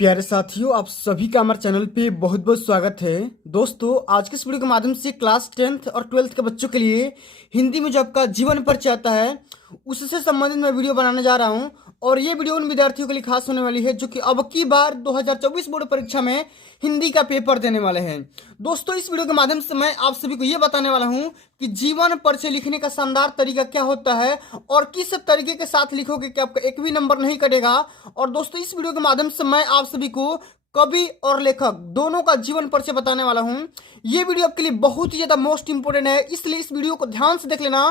प्यारे साथियों, आप सभी का हमारे चैनल पे बहुत बहुत स्वागत है। दोस्तों, आज के इस वीडियो के माध्यम से क्लास 10th और 12th के बच्चों के लिए हिंदी में जो आपका जीवन परिचय आता है उससे संबंधित मैं वीडियो बनाने जा रहा हूं। और ये वीडियो उन विद्यार्थियों के लिए खास होने वाली है जो कि अब की बार 2024 बोर्ड परीक्षा में हिंदी का पेपर देने वाले हैं। दोस्तों, इस वीडियो के माध्यम से मैं आप सभी को ये बताने वाला हूँ कि जीवन परिचय लिखने का शानदार तरीका क्या होता है और किस तरीके के साथ लिखोगे कि आपका एक भी नंबर नहीं कटेगा। और दोस्तों, इस वीडियो के माध्यम से मैं आप सभी को कवि और लेखक दोनों का जीवन परिचय बताने वाला हूं। ये वीडियो आपके लिए बहुत ही ज्यादा मोस्ट इंपोर्टेंट है, इसलिए इस वीडियो को ध्यान से देख लेना,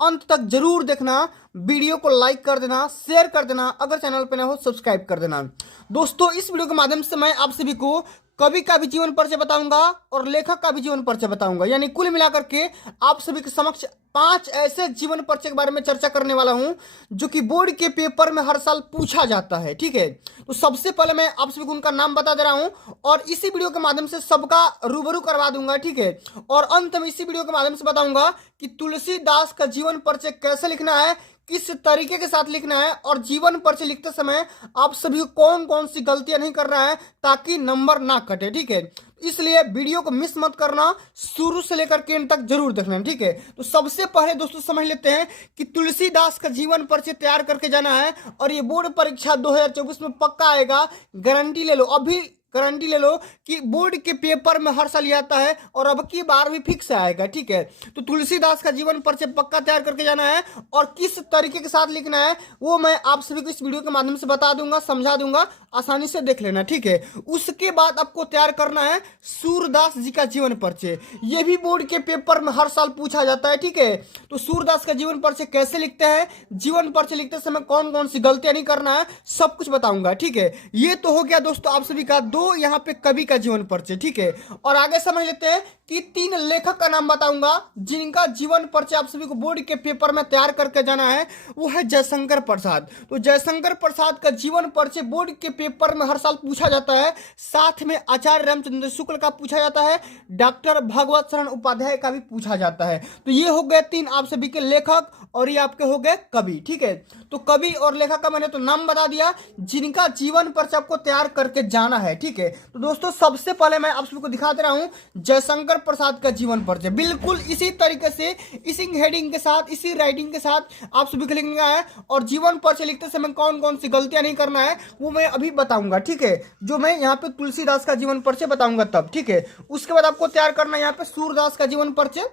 अंत तक जरूर देखना। वीडियो को लाइक कर देना, शेयर कर देना, अगर चैनल पर नया हो सब्सक्राइब कर देना। दोस्तों, इस वीडियो के माध्यम से मैं आप सभी को कवि का भी जीवन परिचय बताऊंगा और लेखक का भी जीवन परिचय बताऊंगा, यानी कुल मिलाकर के आप सभी के समक्ष 5 ऐसे जीवन परिचय के बारे में चर्चा करने वाला हूं जो कि बोर्ड के पेपर में हर साल पूछा जाता है। ठीक है, तो सबसे पहले मैं आप सभी को उनका नाम बता दे रहा हूं और इसी वीडियो के माध्यम से सबका रूबरू करवा दूंगा। ठीक है, और अंत में इसी वीडियो के माध्यम से बताऊंगा कि तुलसीदास का जीवन परिचय कैसे लिखना है, किस तरीके के साथ लिखना है और जीवन परिचय लिखते समय आप सभी को कौन कौन सी गलतियां नहीं करना है ताकि नंबर ना कटे। ठीक है, इसलिए वीडियो को मिस मत करना, शुरू से लेकर के एंड तक जरूर देखना। ठीक है, तो सबसे पहले दोस्तों समझ लेते हैं कि तुलसीदास का जीवन परिचय तैयार करके जाना है और ये बोर्ड परीक्षा 2024 में पक्का आएगा। गारंटी ले लो, अभी गारंटी ले लो कि बोर्ड के पेपर में हर साल आता है और अब की बार भी फिक्स आएगा। ठीक है, तो तुलसीदास का जीवन परिचय पक्का तैयार करके जाना है और किस तरीके के साथ लिखना है वो मैं आप सभी को इस वीडियो के माध्यम से बता दूंगा, समझा दूंगा, आसानी से देख लेना। ठीक है, उसके बाद आपको तैयार करना है सूरदास जी का जीवन परिचय। ये भी बोर्ड के पेपर में हर साल पूछा जाता है। ठीक है, तो सूरदास का जीवन परिचय कैसे लिखते हैं, जीवन परिचय लिखते समय कौन कौन सी गलतियां नहीं करना है, सब कुछ बताऊंगा। ठीक है, ये तो हो गया दोस्तों आप सभी का दो यहाँ पे कवि का जीवन परिचय। ठीक है, और आगे समझ लेते हैं कि 3 लेखक का नाम बताऊंगा जिनका जीवन परिचय आप सभी को बोर्ड के पेपर में तैयार करके जाना है। वो है जयशंकर प्रसाद। तो जयशंकर प्रसाद का जीवन परिचय बोर्ड के पेपर में हर साल पूछा जाता है। साथ में आचार्य रामचंद्र शुक्ल का पूछा जाता है, डॉक्टर भगवत शरण उपाध्याय का भी पूछा जाता है। तो ये हो गए 3 आप सभी के लेखक और ये आपके हो गए कवि। ठीक है, तो कवि और लेखक का मैंने तो नाम बता दिया जिनका जीवन परिचय आपको तैयार करके जाना है। ठीक है, तो दोस्तों सबसे पहले मैं आप सभी को दिखा दे रहा हूं जयशंकर प्रसाद का जीवन परिचय। बिल्कुल इसी तरीके से, इसी हेडिंग के साथ, इसी राइटिंग के साथ आप सभी को लिखना है और जीवन परिचय लिखते समय कौन कौन सी गलतियां नहीं करना है वो मैं अभी बताऊंगा। ठीक है, जो मैं यहाँ पे तुलसीदास का जीवन परिचय बताऊंगा तब। ठीक है, उसके बाद आपको तैयार करना है यहाँ पे सूरदास का जीवन परिचय।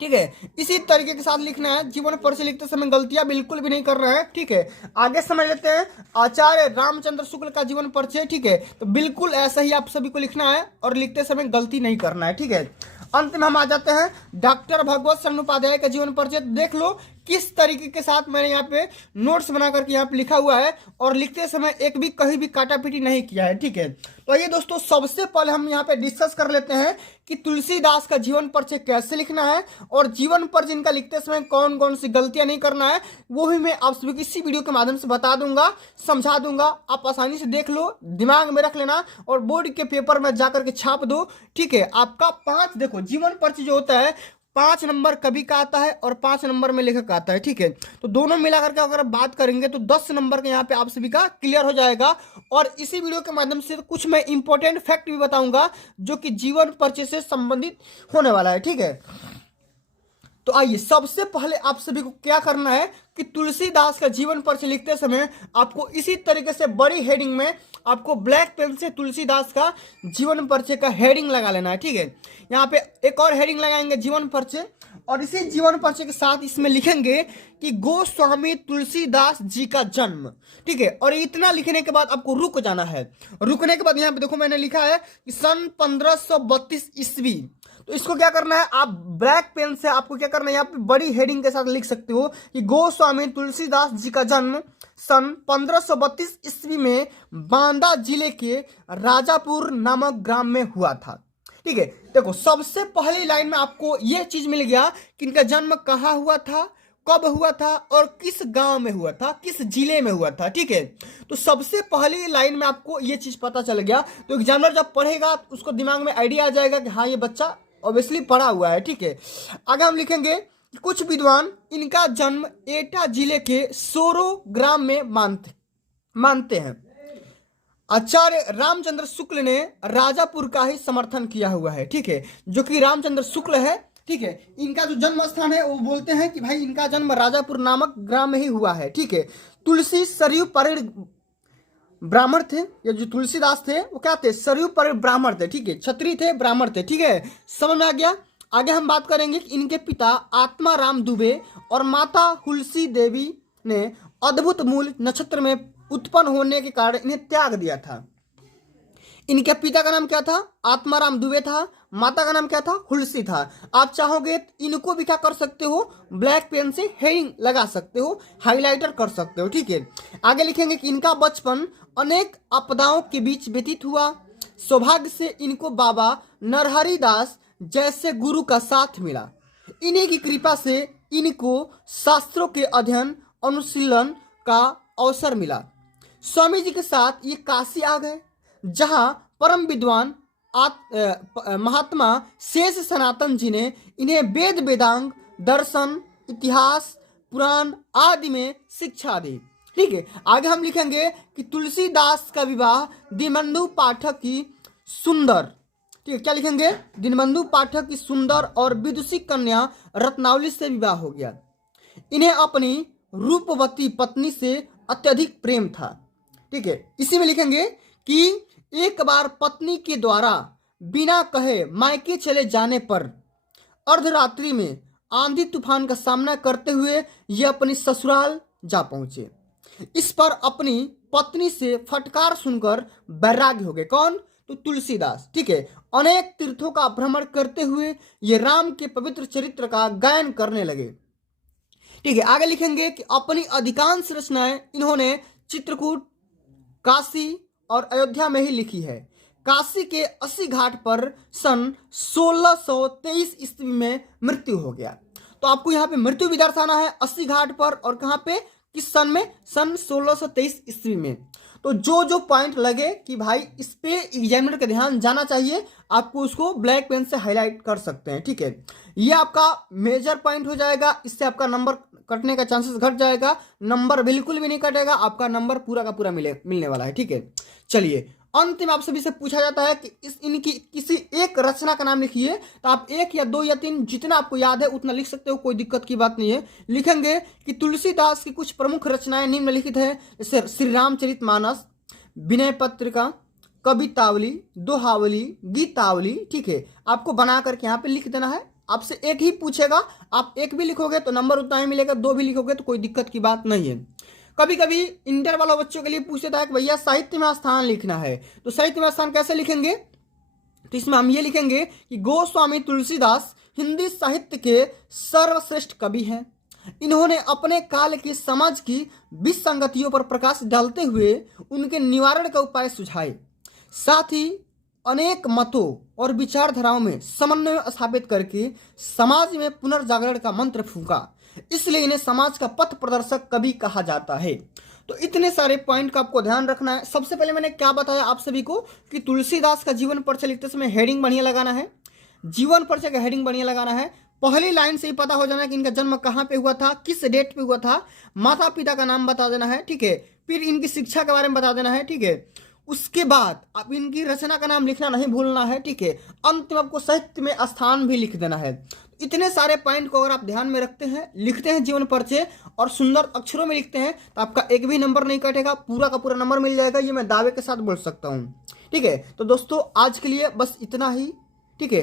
ठीक है, इसी तरीके के साथ लिखना है, जीवन परिचय लिखते समय गलतियां बिल्कुल भी नहीं करना है। ठीक है, आगे समझ लेते हैं आचार्य रामचंद्र शुक्ल का जीवन परिचय। ठीक है, तो बिल्कुल ऐसा ही आप सभी को लिखना है और लिखते समय गलती नहीं करना है। ठीक है, अंत में हम आ जाते हैं डॉक्टर भगवत शरण उपाध्याय का जीवन परिचय। देख लो किस तरीके के साथ मैंने यहाँ पे नोट्स बना करके यहाँ पे लिखा हुआ है और लिखते समय एक भी कहीं भी काटापीटी नहीं किया है। ठीक है, तो ये दोस्तों सबसे पहले हम यहाँ पे डिस्कस कर लेते हैं कि तुलसीदास का जीवन परिचय कैसे लिखना है और जीवन परिचय इनका लिखते समय कौन कौन सी गलतियां नहीं करना है वो भी मैं आप सभी को इसी वीडियो के माध्यम से बता दूंगा, समझा दूंगा। आप आसानी से देख लो, दिमाग में रख लेना और बोर्ड के पेपर में जाकर के छाप दो। ठीक है, आपका 5 देखो जीवन परिचय जो होता है 5 नंबर कवि का आता है और 5 नंबर में लेखक आता है। ठीक है, तो दोनों मिलाकर के अगर बात करेंगे तो 10 नंबर के यहाँ पे आप सभी का क्लियर हो जाएगा। और इसी वीडियो के माध्यम से कुछ मैं इंपॉर्टेंट फैक्ट भी बताऊंगा जो कि जीवन परिचय से संबंधित होने वाला है। ठीक है, तो आइए सबसे पहले आप सभी को क्या करना है कि तुलसीदास का जीवन परिचय लिखते समय आपको इसी तरीके से बड़ी हेडिंग में आपको ब्लैक पेन से तुलसीदास का जीवन परिचय का हेडिंग लगा लेना है। ठीक है, यहाँ पे एक और हेडिंग लगाएंगे जीवन परिचय और इसी जीवन परिचय के साथ इसमें लिखेंगे कि गोस्वामी तुलसीदास जी का जन्म। ठीक है, और इतना लिखने के बाद आपको रुक जाना है। रुकने के बाद यहाँ पे देखो मैंने लिखा है कि सन 1532 ईस्वी। तो इसको क्या करना है, आप ब्लैक पेन से आपको क्या करना है यहाँ पे बड़ी हेडिंग के साथ लिख सकते हो कि गोस्वामी तुलसीदास जी का जन्म सन 1532 ईस्वी में बांदा जिले के राजापुर नामक ग्राम में हुआ था। ठीक है, देखो सबसे पहली लाइन में आपको यह चीज मिल गया कि इनका जन्म कहाँ हुआ था, कब हुआ था और किस गांव में हुआ था, किस जिले में हुआ था। ठीक है, तो सबसे पहली लाइन में आपको यह चीज पता चल गया तो एग्जामिनर जब पढ़ेगा उसको दिमाग में आइडिया आ जाएगा कि हाँ ये बच्चा ऑब्वियसली पढ़ा हुआ है। ठीक है, आगे हम लिखेंगे कुछ विद्वान इनका जन्म एटा जिले के सोरो ग्राम में मानते हैं। आचार्य रामचंद्र शुक्ल ने राजापुर का ही समर्थन किया हुआ है, ठीक है, जो कि रामचंद्र शुक्ल है, ठीक है। इनका जो जन्म स्थान है वो बोलते हैं कि भाई इनका जन्म राजापुर नामक ग्राम में ही हुआ है, ठीक है। तुलसी सरयू परिण ब्राह्मण थे, ये जो तुलसीदास थे वो क्या थे, सरयू परिण ब्राह्मण थे, ठीक है, क्षत्रिय थे, ब्राह्मण थे, ठीक है, समझ में आ गया। आगे हम बात करेंगे कि इनके पिता आत्माराम दुबे और माता हुलसी देवी ने अद्भुत मूल नक्षत्र में उत्पन्न होने के कारण इन्हें त्याग दिया था। इनके पिता का नाम क्या था, आत्माराम दुबे था, माता का नाम क्या था, हुलसी था। आप चाहोगे तो इनको भी क्या कर सकते हो, ब्लैक पेन से हेडिंग लगा सकते हो, हाइलाइटर कर सकते हो, ठीक है। आगे लिखेंगे कि इनका बचपन अनेक आपदाओं के बीच व्यतीत हुआ। सौभाग्य से इनको बाबा नरहरि दास जैसे गुरु का साथ मिला। इन्हीं की कृपा से इनको शास्त्रों के अध्ययन अनुशीलन का अवसर मिला। स्वामी जी के साथ ये काशी आ गए, जहां परम विद्वान महात्मा शेष सनातन जी ने इन्हें वेद वेदांग दर्शन इतिहास पुराण आदि में शिक्षा दी, ठीक है। आगे हम लिखेंगे कि तुलसीदास का विवाह दीनबंधु पाठक की सुंदर, ठीक है, क्या लिखेंगे, दीनबंधु पाठक की सुंदर और विदुषी कन्या रत्नावली से विवाह हो गया। इन्हें अपनी रूपवती पत्नी से अत्यधिक प्रेम था, ठीक है। इसी में लिखेंगे कि एक बार पत्नी के द्वारा बिना कहे मायके चले जाने पर अर्धरात्रि में आंधी तूफान का सामना करते हुए ये अपनी ससुराल जा पहुंचे। इस पर अपनी पत्नी से फटकार सुनकर वैराग्य हो गए। कौन, तो तुलसीदास, ठीक है। अनेक तीर्थों का भ्रमण करते हुए ये राम के पवित्र चरित्र का गायन करने लगे, ठीक है। आगे लिखेंगे कि अपनी अधिकांश रचनाएं इन्होंने चित्रकूट, काशी और अयोध्या में ही लिखी है। काशी के 80 घाट पर सन 1623 ईस्वी में मृत्यु हो गया। तो आपको यहाँ पे मृत्यु भी दर्शाना है 80 घाट पर, और कहाँ पे, किस सन में, सन 1623 ईस्वी में। तो जो जो पॉइंट लगे कि भाई इस पे एग्जामिनर का ध्यान जाना चाहिए, आपको उसको ब्लैक पेन से हाईलाइट कर सकते हैं, ठीक है। ये आपका मेजर पॉइंट हो जाएगा, इससे आपका नंबर कटने का चांसेस घट जाएगा। नंबर बिल्कुल भी नहीं कटेगा, आपका नंबर पूरा का पूरा मिलने वाला है, ठीक है। चलिए, अंत में आप सभी से पूछा जाता है कि इनकी किसी एक रचना का नाम लिखिए। तो आप एक या दो या तीन, जितना आपको याद है उतना लिख सकते हो, कोई दिक्कत की बात नहीं है। लिखेंगे कि तुलसीदास की कुछ प्रमुख रचनाएं निम्नलिखित है, जैसे श्री रामचरितमानस, विनय पत्रिका, कवितावली, दोहावली, गीतावली, ठीक है। आपको बना करके यहाँ पे लिख देना है। आपसे एक ही पूछेगा, आप एक भी लिखोगे तो नंबर उतना ही मिलेगा, दो भी लिखोगे तो कोई दिक्कत की बात नहीं है। कभी कभी इंटर वालों बच्चों के लिए पूछता है कि भैया साहित्य में स्थान लिखना है, तो साहित्य में स्थान कैसे लिखेंगे, तो इसमें हम ये लिखेंगे कि गोस्वामी तुलसीदास हिंदी साहित्य के सर्वश्रेष्ठ कवि हैं। इन्होंने अपने काल की समाज की विसंगतियों पर प्रकाश डालते हुए उनके निवारण का उपाय सुझाए, साथ ही अनेक मतों और विचारधाराओं में समन्वय स्थापित करके समाज में पुनर्जागरण का मंत्र फूंका। इसलिए इन्हें समाज का पथ प्रदर्शक कवि कहा जाता है। तो इतने सारे पॉइंट का आपको ध्यान रखना है। सबसे पहले मैंने क्या बताया आप सभी को कि तुलसीदास का जीवन परिचय लिखते समय हेडिंग बढ़िया लगाना है, जीवन परिचय का हेडिंग बढ़िया लगाना है। पहली लाइन से ही पता हो जाना है कि इनका जन्म कहाँ पे हुआ था, किस डेट पे हुआ था, माता पिता का नाम बता देना है, ठीक है। फिर इनकी शिक्षा के बारे में बता देना है, ठीक है। उसके बाद अब इनकी रचना का नाम लिखना नहीं भूलना है, ठीक है। अंत में आपको साहित्य में स्थान भी लिख देना है। इतने सारे पॉइंट को अगर आप ध्यान में रखते हैं, लिखते हैं जीवन परिचय और सुंदर अक्षरों में लिखते हैं, तो आपका एक भी नंबर नहीं कटेगा, पूरा का पूरा नंबर मिल जाएगा, ये मैं दावे के साथ बोल सकता हूँ, ठीक है। तो दोस्तों आज के लिए बस इतना ही, ठीक है।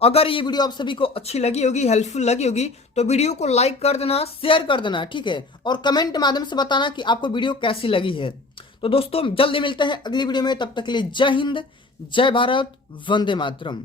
अगर ये वीडियो आप सभी को अच्छी लगी होगी, हेल्पफुल लगी होगी, तो वीडियो को लाइक कर देना, शेयर कर देना, ठीक है। और कमेंट के माध्यम से बताना कि आपको वीडियो कैसी लगी है। तो दोस्तों जल्दी मिलते हैं अगली वीडियो में, तब तक के लिए जय हिंद, जय भारत, वंदे मातरम।